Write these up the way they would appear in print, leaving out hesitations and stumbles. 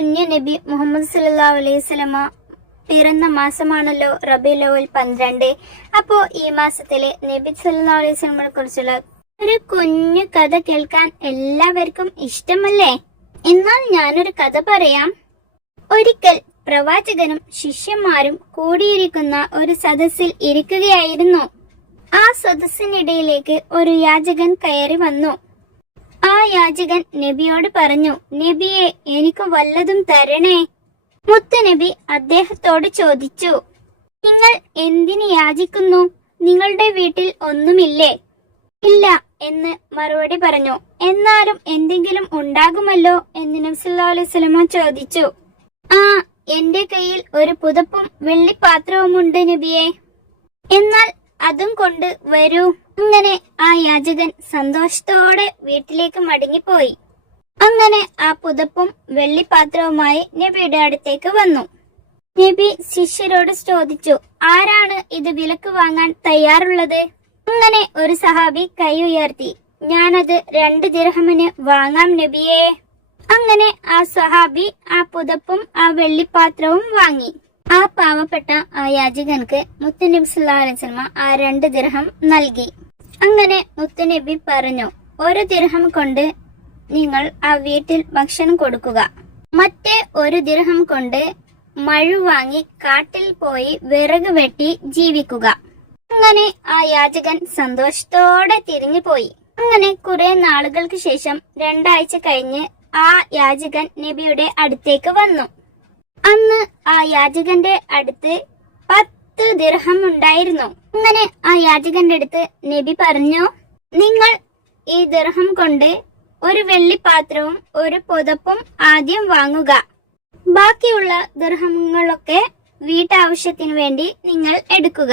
പുണ്യ നബി മുഹമ്മദ് സല്ലല്ലാഹു അലൈഹി വസല്ലമ പിറന്ന മാസമാണല്ലോ റബീഉൽ അവ്വൽ 12. അപ്പോ ഈ മാസത്തിലെ നബി സല്ലല്ലാഹു അലൈഹി വസല്ലമയെ കുറിച്ചുള്ള ഒരു കുഞ്ഞു കഥ കേൾക്കാൻ എല്ലാവർക്കും ഇഷ്ടമല്ലേ? എന്നാൽ ഞാനൊരു കഥ പറയാം. ഒരിക്കൽ പ്രവാചകനും ശിഷ്യന്മാരും കൂടിയിരിക്കുന്ന ഒരു സദസ്സിൽ ഇരിക്കുകയായിരുന്നു. ആ സദസ്സിനിടയിലേക്ക് ഒരു യാചകൻ കയറി വന്നു. ആ യാചകൻ നബിയോട് പറഞ്ഞു, നബിയെ, എനിക്ക് വല്ലതും തരണേ. മുത്തുനബി അദ്ദേഹത്തോട് ചോദിച്ചു, നിങ്ങൾ എന്തിന് യാചിക്കുന്നു? നിങ്ങളുടെ വീട്ടിൽ ഒന്നുമില്ലേ? ഇല്ല എന്ന് മറുപടി പറഞ്ഞു. എന്നാലും എന്തെങ്കിലും ഉണ്ടാകുമല്ലോ എന്ന് നബി സല്ലല്ലാഹു അലൈഹി വസല്ലമ ചോദിച്ചു. ആ, എന്റെ കയ്യിൽ ഒരു പുതപ്പും വെള്ളിപ്പാത്രവുമുണ്ട് നബിയെ. എന്നാൽ അതും കൊണ്ട് വരൂ. അങ്ങനെ ആ യാചകൻ സന്തോഷത്തോടെ വീട്ടിലേക്ക് മടങ്ങിപ്പോയി. അങ്ങനെ ആ പുതപ്പും വെള്ളിപ്പാത്രവുമായി നബിയുടെ അടുത്തേക്ക് വന്നു. നബി ശിഷ്യരോട് ചോദിച്ചു, ആരാണ് ഇത് വിലക്ക് വാങ്ങാൻ തയ്യാറുള്ളത്? അങ്ങനെ ഒരു സഹാബി കൈ ഉയർത്തി, ഞാനത് 2 ദിർഹമിന് വാങ്ങാം നബിയേ. അങ്ങനെ ആ സഹാബി ആ പുതപ്പും ആ വെള്ളിപ്പാത്രവും വാങ്ങി. ആ പാവപ്പെട്ട ആ യാചകൻക്ക് മുത്തുനബി സല്ലല്ലാഹു അലൈഹി വസല്ലമ ആ 2 ദിർഹം നൽകി. അങ്ങനെ മുത്തുനബി പറഞ്ഞു, 1 ദിർഹം കൊണ്ട് നിങ്ങൾ ആ വീട്ടിൽ ഭക്ഷണം കൊടുക്കുക. മറ്റേ 1 ദിർഹം കൊണ്ട് മഴു വാങ്ങി കാട്ടിൽ പോയി വിറക് വെട്ടി ജീവിക്കുക. അങ്ങനെ ആ യാചകൻ സന്തോഷത്തോടെ തിരിഞ്ഞുപോയി. അങ്ങനെ കുറെ നാളുകൾക്ക് ശേഷം 2 ആഴ്ച കഴിഞ്ഞ് ആ യാചകൻ നബിയുടെ അടുത്തേക്ക് വന്നു. അന്ന് ആ യാചകന്റെ അടുത്ത് 10 ദിർഹം ഉണ്ടായിരുന്നു. അങ്ങനെ ആ യാചകന്റെ അടുത്ത് നബി പറഞ്ഞു, നിങ്ങൾ ഈ ദിർഹം കൊണ്ട് ഒരു വെള്ളിപ്പാത്രവും ഒരു പുതപ്പും ആദ്യം വാങ്ങുക. ബാക്കിയുള്ള ദിർഹങ്ങളൊക്കെ വീട്ടാവശ്യത്തിനു വേണ്ടി നിങ്ങൾ എടുക്കുക.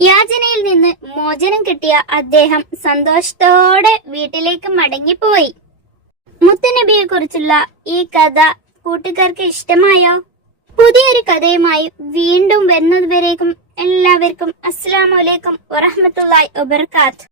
യാചനയിൽ നിന്ന് മോചനം കിട്ടിയ അദ്ദേഹം സന്തോഷത്തോടെ വീട്ടിലേക്ക് മടങ്ങിപ്പോയി. മുത്തുനബിയെ കുറിച്ചുള്ള ഈ കഥ കൂട്ടുകാർക്ക് ഇഷ്ടമായോ? പുതിയൊരു കഥയുമായി വീണ്ടും വരുന്നതുവരേക്കും എല്ലാവർക്കും അസ്സലാമു അലൈക്കും വറഹ്മത്തുള്ളാഹി വബറകാതുഹു.